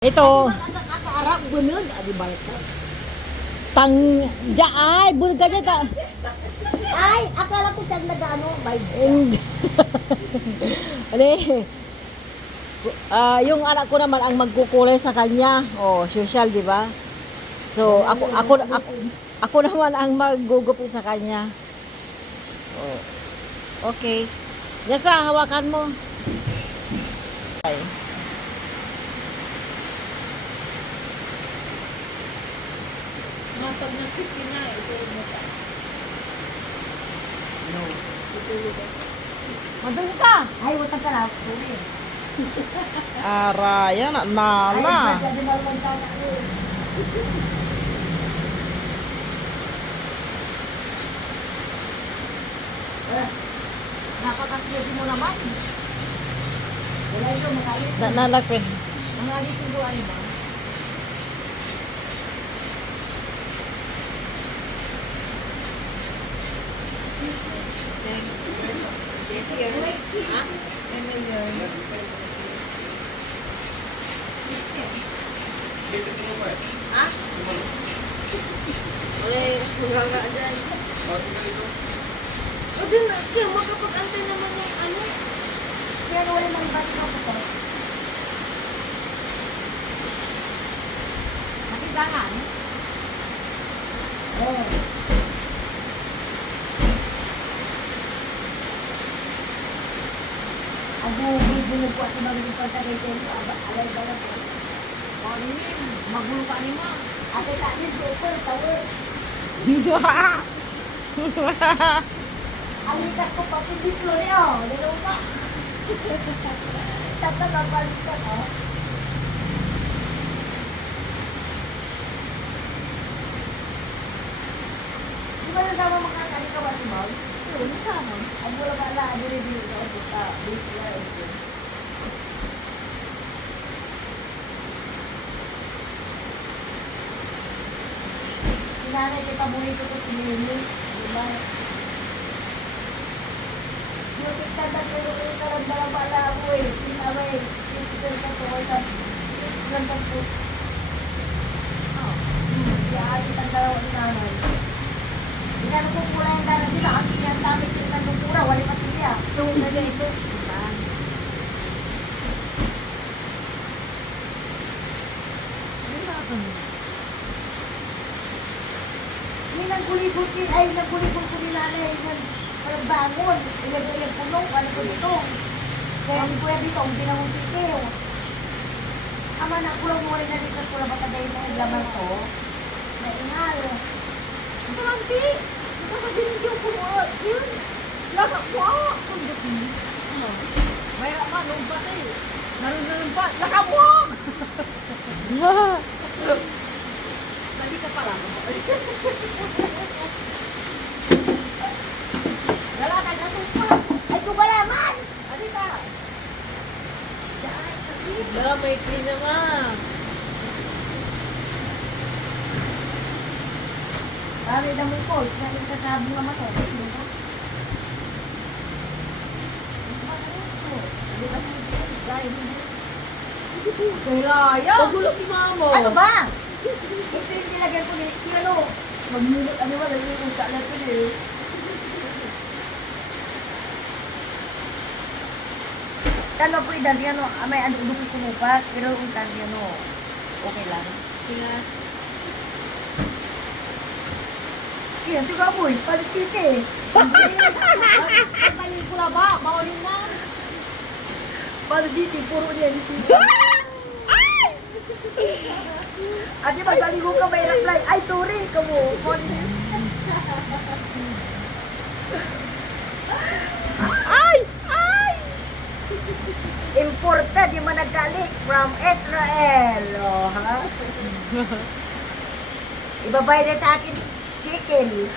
Ito, Kakaarap bunod, adi balik ka. tang ay bunga niya ta. Ay, akala ko siyang nag-ano, by Hindi. Ano yung anak ko naman ang magkukulay sa kanya. Oh, social, di ba? So, ako naman ang maggugupit sa kanya. Oh. Okay. Yasa, hawakan mo. Ay. Pag nag-50 na, isulod mo pa. No. Madali ka. Ay, utang ka lang. Araya na nala. Ay, hindi naman sana. Napakaswerte mo naman. Wala ito, makalit. Nalapin. Ang alis yung buwan ba? Ha? Wala yung magaga dyan. O din, kaya makapag-antay naman yung ano. Kaya wala nang bati ko po. Nakitangan. Oh. Ako, bulbulog ko at magiging pagkakaitin ko. Alay ba lang po? Kanin, magulo ka ni ma. Ate tanin, super, tower. Alikas ko pa, hindi ko rin, oh. Lalo pa. Tata mabalikan, oh. Di ba nasama makakaligawan si Mom? Oo, nasama. Ang mula ba ala, ano rin yung sa buka, Sinanay kay paborito ko si Mimi. Diba? Yung pagkatat na yung karamdaman pala ako eh. Sinaway. Sinaway ka po. Sinaway po. Iaali ang dalawa ni nanay. Inano ko pula yung dana sila. Ang pinantamit yung nagpupura. Wali patilya. So, nag-iso. Diba? Hindi nagkulibot ay nagkulibot ko ni nanay. Nagbangon. Ilagay punong. Ano ko dito? Kaya hindi ko yan dito. Ang pinanguntik eh. Ama na kulang mo rin nalikas ko lang matagay mo ang laman ko. Naingal. Karanti! Nakakadinig yung kumuha. Yun! Lakak mo ako! Kundot mo. May raman, nung ba eh. Naroon pa. Lakak mo! Dali ka pala. Lalakad na supa. Ay, kubalaman! Adi ka. Wala, may clean naman. Para na mo ko. Naling kasabong naman ko. Kaya! Pagulo si mamo. Ano ba? Ito yung nilagyan ko ni si ano. Magmulot. Ano ba? Nagmulot ka lang ko eh. Talo ko idan si ano. May ano uduki ko mo pa. Pero utan si ano. Okay lang. Sila. Kaya tiga mo eh. Palisite eh. Ang pelikula ba? Maulin na. Palisite. Puro niya. Ate, magdaligo ka may reply. Ay, sorry. Kamu. Ay! Ay! Imported yung managali from Israel. Oh, ha? Ibabayad na sa akin shekel.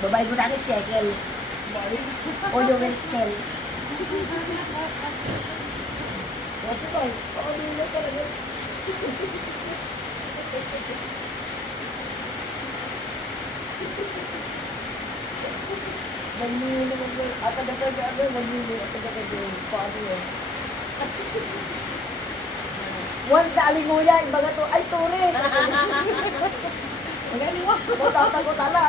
Babayad mo sa akin shekel. O yung shekel. What's it called? Paano na talaga? Nagmino naman yun. At taga-taga ano, nagmino at taga-taga yun. Paano yun? Once na alinguya, ibaga to, ay sorry. Magaling mo. Matatagot ala.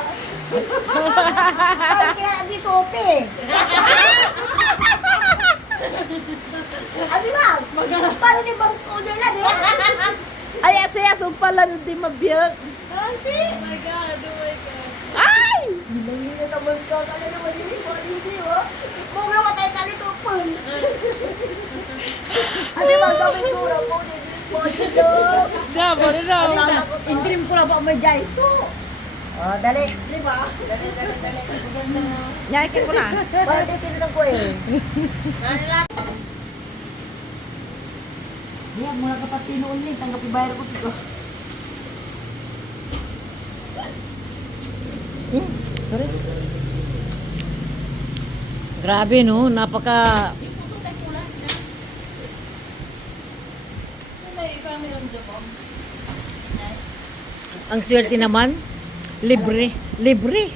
Ay, kaya di sope. Ano ba? Parang di bang ulo lang eh. Ay, asaya, pala di mabiyag. Auntie! Oh my God, oh my God. Ay! Hindi na naman ka. Kaya naman yun, hindi mo. Mga matay ka nito, pun. Ano ba gawin ko? Body dog. Dapat na. Alala ko to. Intrim ko lang ba may jay ito? Oh, dali. Di ba? Dali. Nyakin ko na. Parang tinitang ko eh. Diyan, mga kapatid noon yun. Tanggap ibayar ko sito. Sorry. Grabe no, napaka ang swerte naman. Libre. Libre.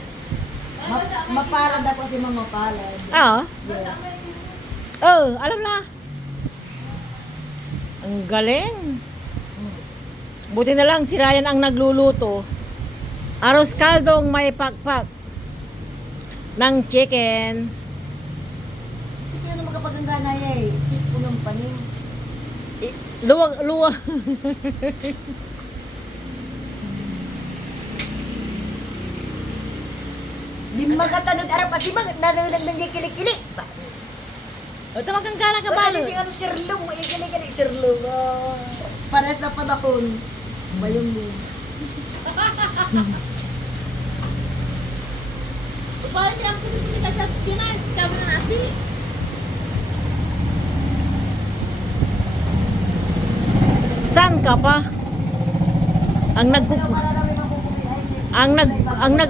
Mapalad ako si Mama Palad. Ah. Oh, alam na. Ang galing. Buti na lang si Ryan ang nagluluto. Aros kaldong may pakpak ng chicken. Kasi ano magkapaganda na eh. Sip ko ng paning. Luwag. Di makatanod arap kasi mag nanunang nang kilik-kilik. O tamagang ka na ka Ba ba? si ano sirlong, ikilik-kilik sirlong. Para sa panahon. Bayong mo. Parang di ang pinipili ka sa kinay. Kami na nasi. Saan ka pa?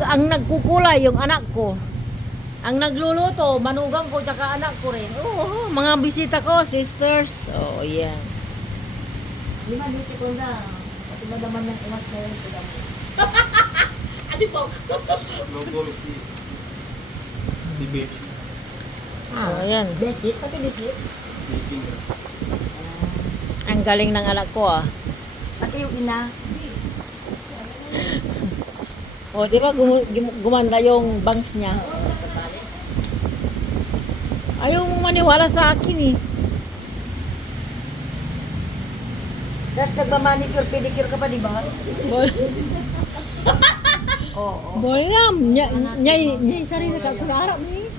Ang nagkukulay yung anak ko. Ang nagluluto, manugang ko tsaka anak ko rin. Oo, mga bisita ko, sisters. Oh, yeah. Lima duty ko na. Pati ba naman ng iwas na yun. Adi po. No comment si Beach. Oh, ayan. Besit, pati besit. Si Finger. Ang galing ng anak ko ah. Pati yung ina. O, di ba gumanda yung bangs niya? Ayaw mong maniwala sa akin eh. Tapos nagmamanicure, pedicure ka pa, di ba? Oo. Boy ram, nya sarili ka kunarap ni.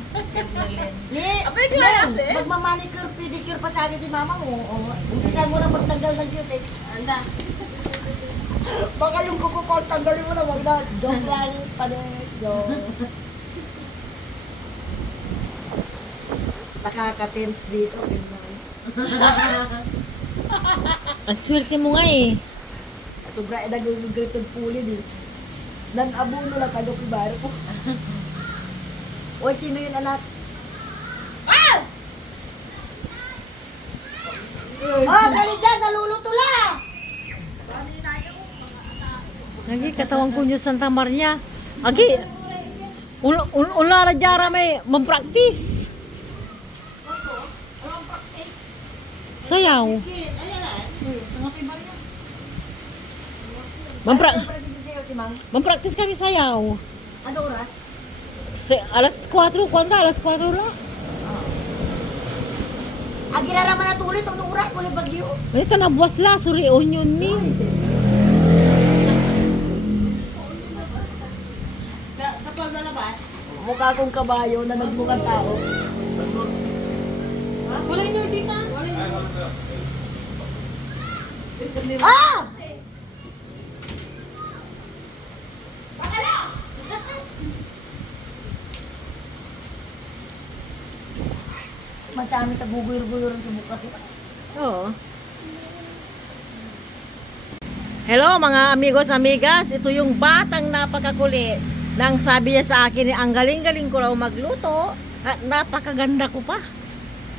Ni, Apay class eh. magmamanicure, pedicure pa sa akin si mama mo. Umpisa mo na magtanggal ng cutex. Anda. Baka yung kuko ko, tanggalin mo na, wag na. Joke lang, panik, joke. Nakaka-tense dito. Ang swerte mo nga eh. Sobra nagugugutod pulid eh. Nag-abuno lang taga pibaro ko. Oy, sino yun anak? Ah! Oh, galing dyan, naluluto lang! Lagi katawang ko nyo Santa Maria. Agi, ulara jara may mag-practice. Sayaw. Mag-practice kami sayaw. Ano oras? Alas 4, kwanta? Alas 4 lang. Agiraraman na tulit, anong oras? Wala bagyo. Ito na buwas la, suri onion ni. Kapag nalabas, Mukha kong kabayo na nagmukhang tao. wala yung dirty ka? Wala yung Ah! Masami taguguyur-guyuran sa bukas. Oo. Hello mga amigos, amigas. Ito yung batang napakakulit. Nang sabi niya sa akin, ang galing-galing ko raw magluto at napakaganda ko pa.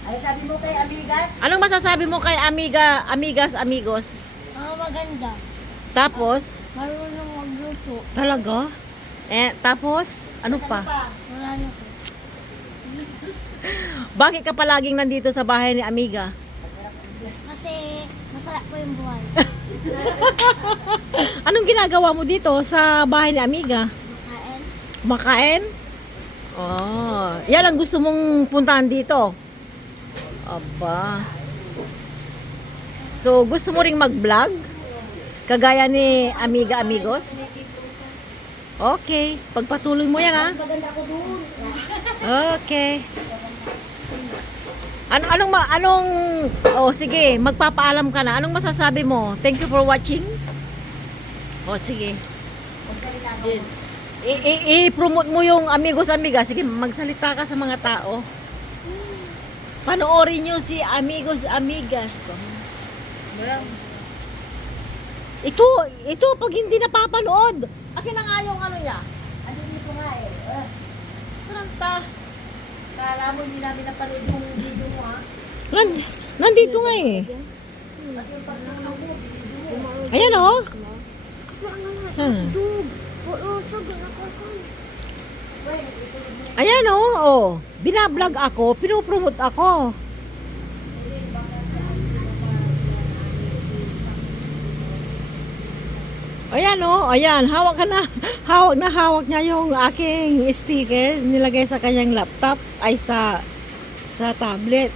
Ay, sabi mo kay amigas, Anong masasabi mo kay amigas, amigos? maganda. Tapos, Marunong magluto. talaga? Tapos, ano pa? Wala na ko. Bakit ka palaging nandito sa bahay ni Amiga? Kasi masarap po yung buhay. Anong ginagawa mo dito sa bahay ni Amiga? Makain. Makain? Oh, yan ang gusto mong puntahan dito. Aba. So, gusto mo ring mag-vlog? Kagaya ni Amiga Amigos? Okay, pagpatuloy mo yan ha. Maganda ko doon. Okay. Anong oh sige, magpapaalam ka na. Anong masasabi mo? Thank you for watching. Oh sige. Magsalita ko. I-promote mo yung Amigos Amiga. Sige, magsalita ka sa mga tao. Panoorin nyo si Amigos Amigas. Ito pag hindi napapanood. Akin na nga yung ano niya. Andi dito nga eh. Taranta. Kala mo hindi namin napanood yung video mo ha? Nandito nga eh. At yung pagtulong mo, video mo. Ayan oh. Saan? Well, ituloy mo na. Ayan oh. Binablog ako, pinopromote ako. Ayan oh, ayan, hawak ka na. Hawak niya yung aking sticker nilagay sa kanyang laptop ay sa tablet.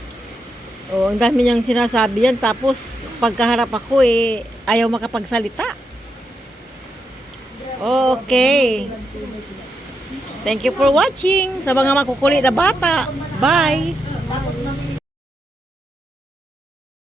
Oh, ang dami niyang sinasabi yan tapos pagkaharap ako ayaw makapagsalita. Okay. Thank you for watching sa mga makukulit na bata. Bye. Tapos mamaya